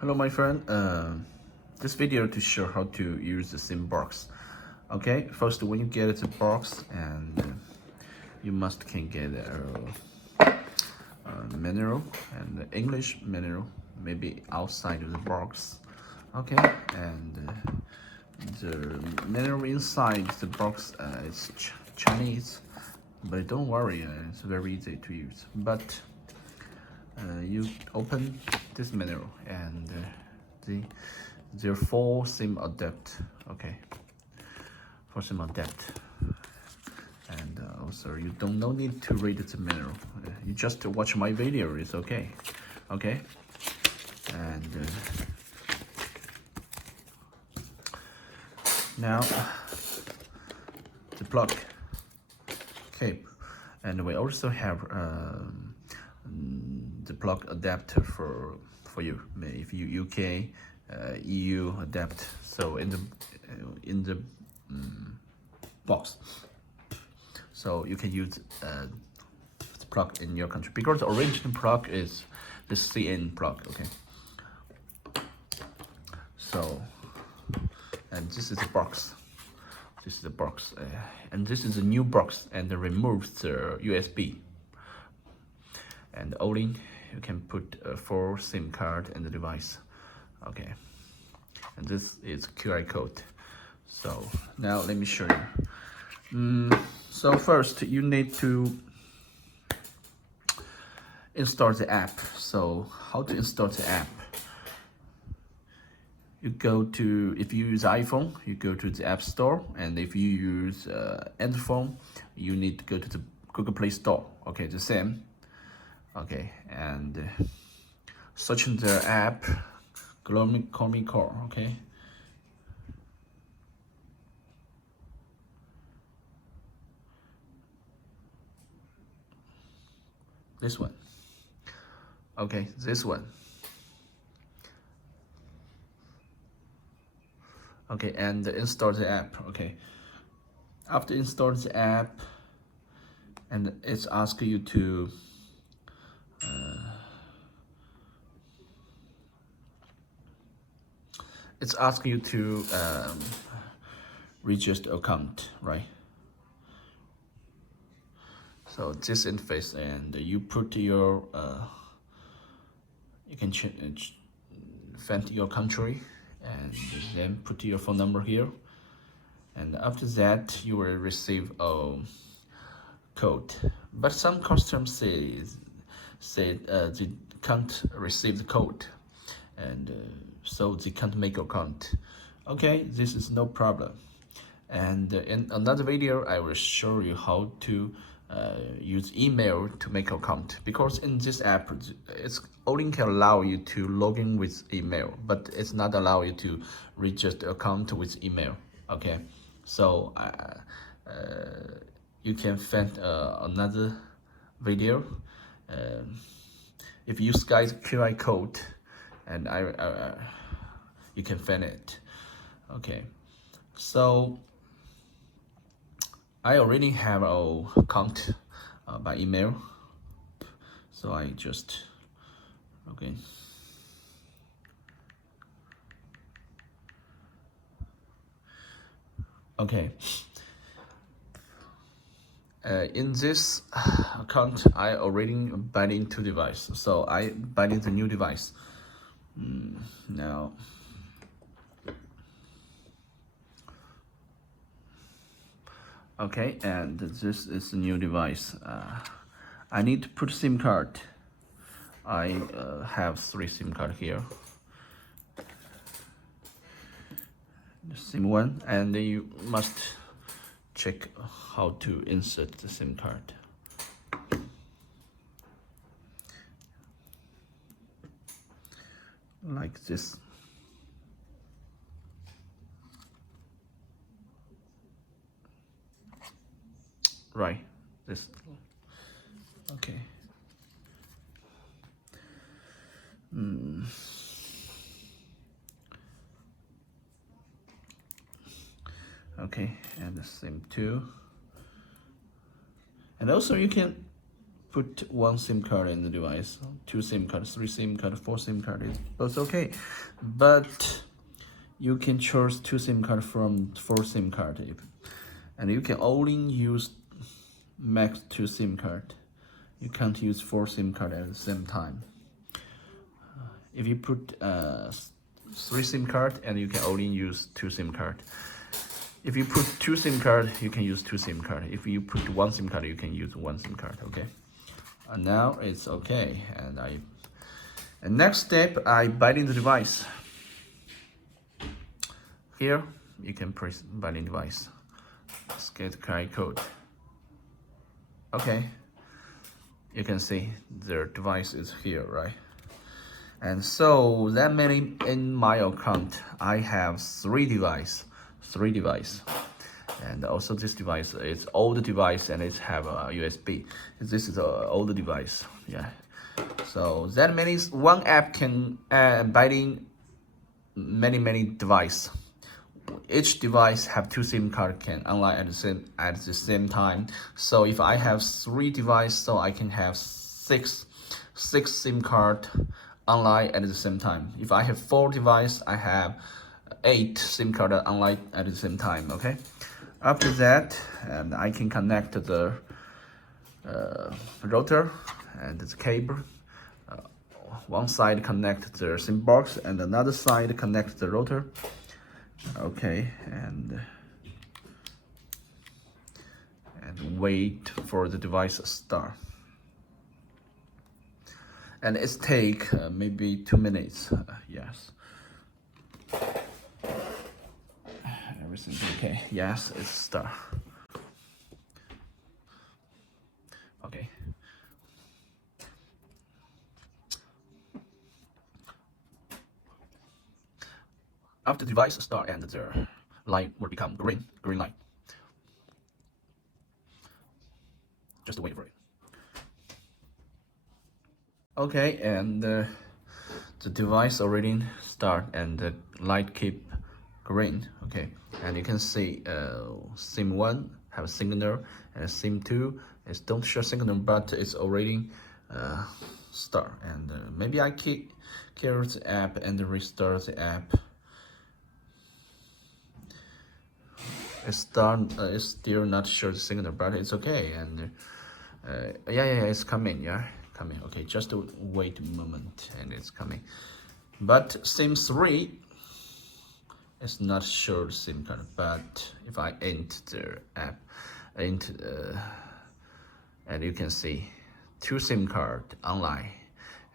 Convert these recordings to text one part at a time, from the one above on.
Hello my friend, this video to show how to use the SIMBOX. Okay, first when you get the box, and you must can get a manual and the English manual, maybe outside of the box. Okay, and the manual inside the box is Chinese, but don't worry, it's very easy to use. But you open this manual, and there are 4 SIM adapt. Okay, 4 SIM adapt, and also you no need to read the manual. You just watch my video is okay. Okay, and now the plug cape, and we also have the plug adapter for you if you UK EU adapt. So in the box, so you can use the plug in your country, because the original plug is the CN plug. Okay, so, and this is the box. This is the box, and this is a new box, and it removes the USB. And only you can put 4 SIM card in the device. Okay, and this is QR code. So now let me show you. So first you need to install the app. So how to install the app? You go to, if you use iPhone, you go to the App Store, and if you use Android phone, you need to go to the Google Play Store. Okay, the same. Okay, and searching the app, Glocalme Core. Okay, this one. Okay, this one. Okay, and install the app. Okay, after install the app, and it's asking you to register account, right? So this interface, and you put your you can find your country, and then put your phone number here, and after that you will receive a code. But some customers say they can't receive the code, and so they can't make account. Okay, this is no problem. And in another video I will show you how to use email to make account, because in this app it's only can allow you to log in with email, but it's not allow you to register account with email. Okay, so you can find another video if you guys QR code, and you can find it. Okay, so I already have a account by email, so I just okay. Okay. In this account, I already binding 2 device, so I binding the new device. Now, okay, and this is the new device. I need to put SIM card. I have 3 SIM card here. The SIM 1, and then you must check how to insert the SIM card. Like this. Right, this. Okay. Okay, and the same too. And also you can put one SIM card in the device, 2 SIM cards, 3 SIM cards, 4 SIM cards, that's okay. But you can choose 2 SIM cards from 4 SIM card, and you can only use max 2 SIM card. You can't use 4 SIM card at the same time. If you put 3 SIM card, and you can only use 2 SIM card. If you put 2 SIM card, you can use 2 SIM card. If you put 1 SIM card, you can use 1 SIM card. Okay. And now it's okay. And next step, I bind in the device. Here, you can press binding device. Let's get carry code. Okay. You can see the device is here, right? And so that means in my account, I have 3 devices. And also this device is old device and it have a USB. This is an old device, yeah. So that means one app can binding many devices. Each device have 2 SIM card can online at the same time. So if I have 3 devices, so I can have six SIM card online at the same time. If I have 4 devices, I have 8 SIM card online at the same time. Okay. After that, I can connect the router and the cable. One side connect the SIMBOX and another side connect the router. Okay, and wait for the device to start. And it's take maybe 2 minutes. Yes. Everything's okay. Yes, it's start. Okay. After the device start and the light will become green light. Just wait for it. Okay, and the device already start and the light keep green. Okay, and you can see SIM 1 have a signal and SIM 2 is don't show signal, but it's already start. And maybe I clear the app and restart the app. It's still not sure the signal, but it's okay. And yeah, it's coming. Yeah, coming. Okay, just wait a moment, and it's coming. But SIM 3 is not sure the SIM card. But if I enter the app, and you can see 2 SIM card online,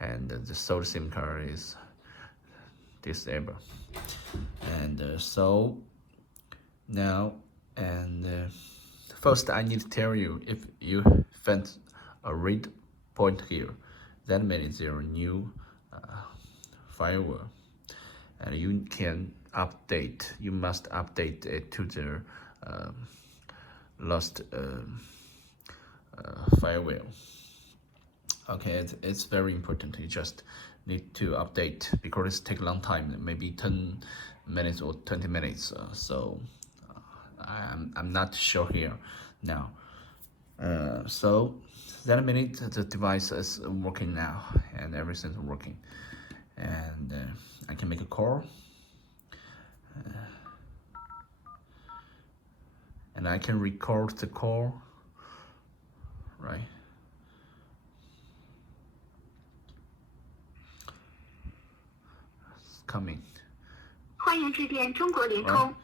and the third SIM card is disabled. And so now, and first I need to tell you, if you find a red point here, that means there are new firewall, and you can update. You must update it to the last firewall. Okay, it's very important. You just need to update because it takes a long time, maybe 10 minutes or 20 minutes. So I'm not sure here now. So that minute the device is working now, and everything's working, and I can make a call, and I can record the call, right? It's coming. 欢迎致电中国联通。 Right?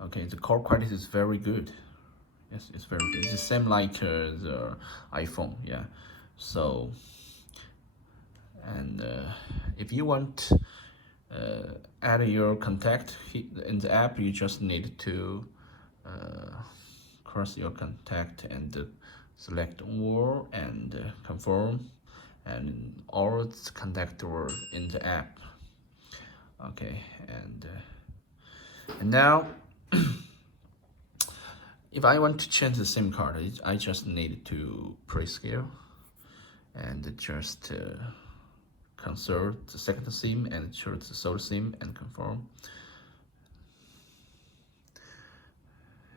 Okay, the call quality is very good. Yes, it's very good. It's the same like the iPhone, yeah. So, and if you want add your contact in the app, you just need to cross your contact and select all and confirm, and all the contact were in the app. Okay, and now if I want to change the SIM card, I just need to press here and just consult the second SIM and choose the third SIM and confirm.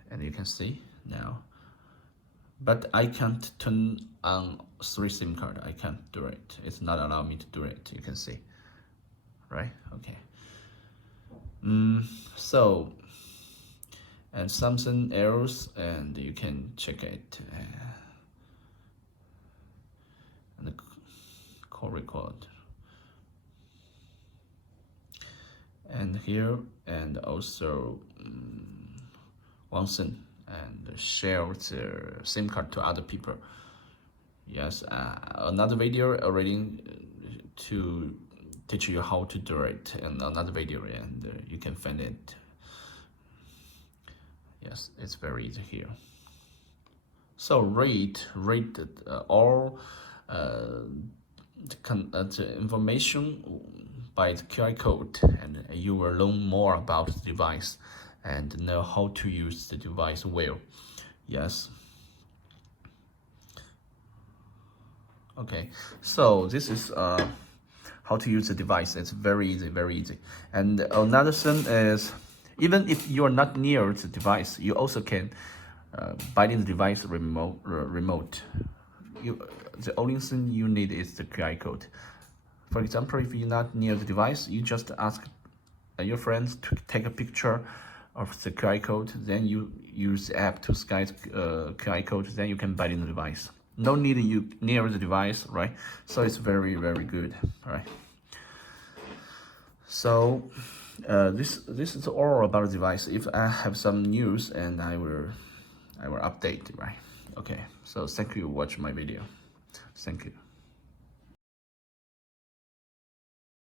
And you can see now but I can't turn on 3 SIM card. I can't do it. It's not allow me to do it. You can see, right? Okay. So, and something else, and you can check it. And the call record. And here, and also one thing, and share the SIM card to other people. Yes, another video already to teach you how to do it, and another video, and you can find it. Yes, it's very easy here. So read all the information by the QR code, and you will learn more about the device and know how to use the device well. Yes. Okay, so this is how to use the device. It's very easy, very easy. And another thing is, even if you are not near the device, you also can buy the device remote. The only thing you need is the QR code. For example, if you're not near the device, you just ask your friends to take a picture of the QR code, then you use the app to scan QR code, then you can buy the device. No need you near the device, right? So it's very, very good, right? So this is all about the device. If I have some news, and I will update, right? Okay, so thank you for watching my video. Thank you.